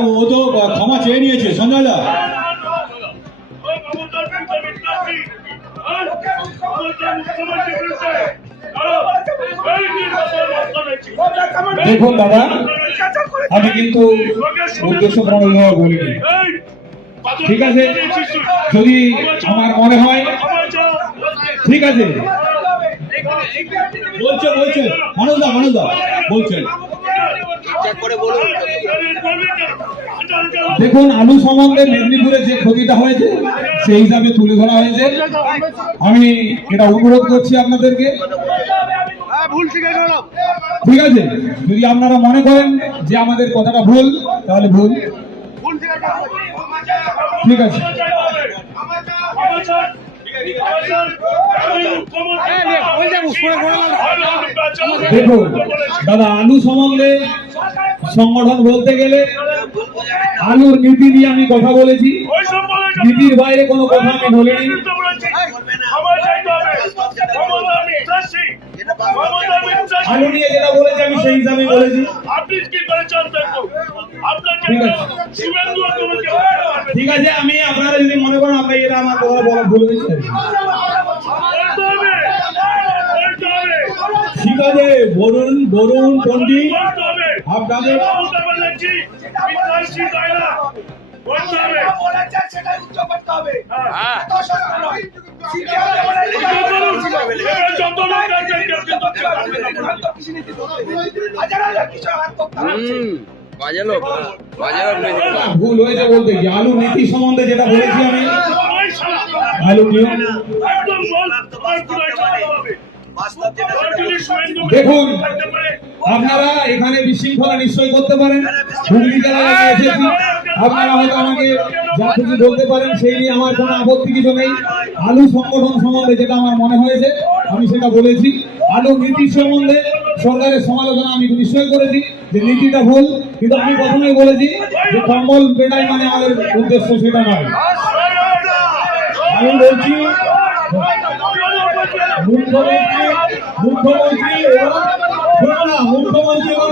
ও তো ক্ষমা চেয়ে নিয়েছে সঞ্জয় দা। দেখুন দাদা, আমি কিন্তু উদ্দেশ্য প্রণোদনা বলিনি, ঠিক আছে? যদি আমার মনে হয়, ঠিক আছে বলছেন মানুষ দা বলছেন। দেখুন, আলু সম্বন্ধে মেদিনীপুরে যে ক্ষতিটা হয়েছে সেই হিসাবে তুলে ধরা হয়েছে। আমি এটা অনুরোধ করছি আপনাদেরকে, ঠিক আছে? যদি আপনারা মনে করেন যে আমাদের কথাটা ভুল, তাহলে ভুল, ঠিক আছে? দেখুন দাদা, আলু সম্বন্ধে সংগঠন বলতে গেলে আলুর নীতি নিয়ে আমি কথা বলেছি, নীতির বাইরে কোনো কথা আমি বলিনি। আলু নিয়ে যেটা বলেছি আমি সেই হিসাবে বলেছি, ঠিক আছে? আমি আপনারা যদি মনে করেন আপনার এটা আমার কথা বলা ভুল হয়েছে, ঠিক আছে? বরুণ পন্ডিত আপনাদের ভুল হয়েছে বলতে কি, আলু নীতি সম্বন্ধে যেটা বলেছি আমি, আলু নিয়ম। দেখুন, আপনারা এখানে বিশৃঙ্খলা নিশ্চয় করতে পারেন, হুগলি জেলায় আমি এসেছি, আপনারা হয়তো আমাকে যা কিছু বলতে পারেন, সেই নিয়ে আমার কোনো আপত্তি কিছু নেই। আলু সংগঠন সম্বন্ধে যেটা আমার মনে হয়েছে আমি সেটা বলেছি। আলু নীতি সম্বন্ধে সরকারের সমালোচনা আমি নিশ্চয় করেছি যে নীতিটা ভুল, কিন্তু আমি প্রথমেই বলেছি যে কম্বল বেটাই মানে আমাদের উদ্দেশ্য সেটা নয়। আমি বলছি মুখ্যমন্ত্রী এবং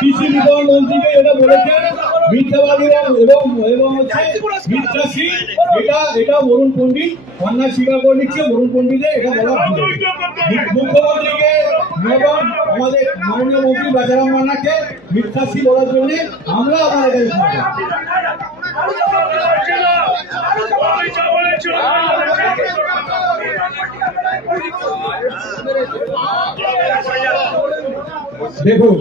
কৃষি বিভাগ মন্ত্রীকে এটা বলেছেন মিথ্যাবাদীরা এবং হচ্ছে মিথ্যাসী। এটা বরুণ পন্ডিত অন্যায় স্বীকার করে নিচ্ছে। বরুণ পন্ডিতের এটা বলা মুখ্যমন্ত্রীকে এবং আমাদের মাননীয় মন্ত্রী রাজারাম রানাকে মিথ্যাসী বলার জন্য আমরা আমাদের দেখুন,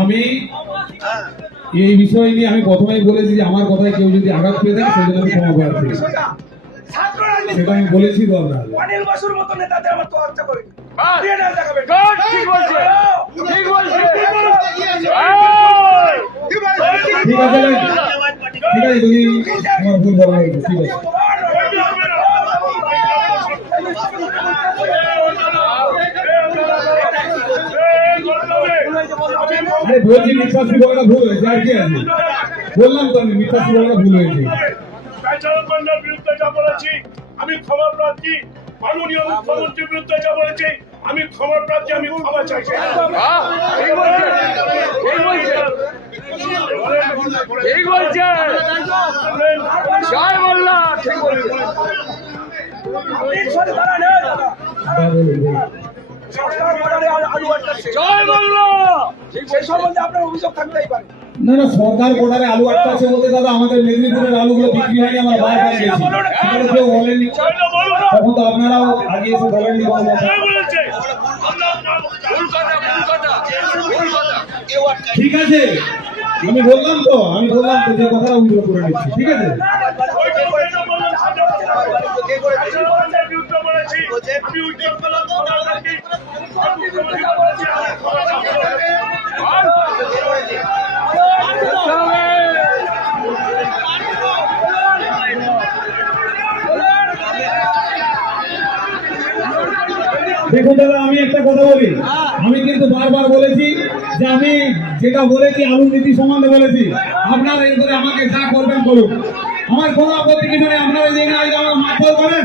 আমি এই বিষয় নিয়ে আমি প্রথমেই বলেছি যে আমার কথায় কেউ যদি আঘাত পেয়ে থাকে সেই জন্য আমি ক্ষমা প্রার্থী, সেটা আমি বলেছি। তো আপনার ঠিক আছে, যদি আমার ভুল বলা হয়েছে, ঠিক আছে? বলছি মিথ্যাসী বলাটা ভুল হয়েছে, আর কি আছে? বললাম তো আমি মিথ্যাসী বলাটা ভুল হয়েছে। বিরুদ্ধে যা বলেছি আমি ক্ষমা প্রার্থী, মাননীয় মুখ্যমন্ত্রীর বিরুদ্ধে যা বলেছি আমি ক্ষমা প্রার্থী, আমি ক্ষমা চাইছি। না না, সরকার বর্ডারে আলু আটকাচ্ছে বলতে দাদা আমাদের মেদিনীপুরের আলুগুলো বিক্রি হয়নি, আমরা বাইরে গেছি, কেউ বলেনি। তখন তো আপনারাও আগে এসে বলেননি। ঠিক আছে, আমি বললাম তো যে কথাটা উল্লেখ করে নিচ্ছি, ঠিক আছে? দেখুন দাদা, আমি একটা কথা বলি, আমি কিন্তু বারবার বলেছি যে আমি যেটা বলেছি আলু নীতি সম্বন্ধে বলেছি। আপনারা এই করে আমাকে যা করবেন করুন, আমার কোনো আপত্তি কিছু নেই। আপনারা যে আমার মারধর করেন,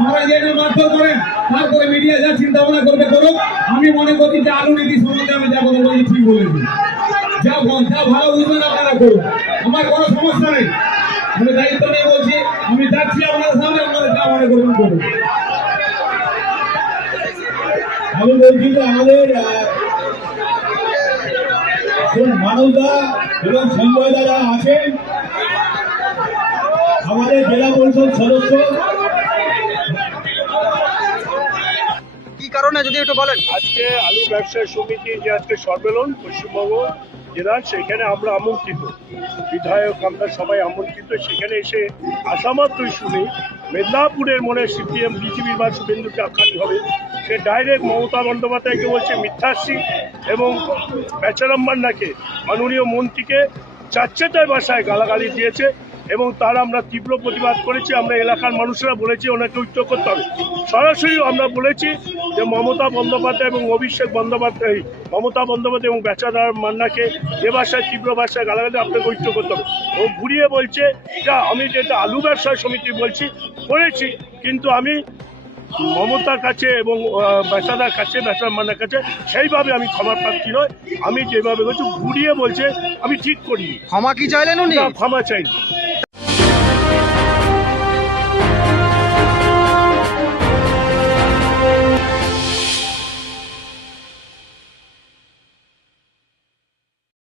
আমরা যে মারধর করেন, তারপরে মিডিয়া যা চিন্তা ভাবনা করবে করুক। আমি মনে করি যে আলু নীতি সম্বন্ধে আমি যা কথা বলেছি ঠিক বলেছি। যা ভালো বুঝবেন আপনারা করুন, আমার কোনো সমস্যা নেই। আমি দায়িত্ব নিয়ে বলছি, আমি যাচ্ছি আপনাদের সামনে, আপনারা যা মনে করবেন করুন। আমি বলছি যে আমাদের মানবদা এবং সঞ্জয় দাদা আছেন, আমাদের জেলা পরিষদ সদস্য। কি কারণে যদি একটু বলেন। আজকে আলু ব্যবসায়ী সমিতির যে আজকে সম্মেলন পশ্চিমবঙ্গ জেলার, সেখানে আমরা আমন্ত্রিত, বিধায়ক আমরা সবাই আমন্ত্রিত। সেখানে এসে আসামাত্রই শুনি মেদিনীপুরের মনে সিপিএম বিজেপির বা শুভেন্দুকে আখ্যাতি হবে, সে ডাইরেক্ট মমতা বন্দ্যোপাধ্যায়কে বলছে মিথ্যাশ্রী এবং বেচারাম মান্নাকে মাননীয় মন্ত্রীকে চাচ্চেটার ভাষায় গালাগালি দিয়েছে এবং তার আমরা তীব্র প্রতিবাদ করেছি। আমরা এলাকার মানুষেরা বলেছি ওনাকে উচ্চ করতে হবে। সরাসরি আমরা বলেছি যে মমতা বন্দ্যোপাধ্যায় এবং অভিষেক বন্দ্যোপাধ্যায়, মমতা বন্দ্যোপাধ্যায় এবং বেচারাম মান্নাকে এ ভাষায় তীব্র ভাষায় গালাগালি আপনাকে উচ্চ করতে হবে। ও ঘুরিয়ে বলছে যা আমি যেটা আলু ব্যবসায় সমিতি বলছি করেছি, কিন্তু আমি মমতার কাছে এবং বেচাদার কাছে, বেচারাম মান্নার কাছে সেইভাবে আমি ক্ষমা প্রার্থী নয়। আমি যেভাবে বলছি ঘুরিয়ে বলছে আমি ঠিক করিনি। ক্ষমা কি চাইলেন উনি? না, ক্ষমা চাইনি।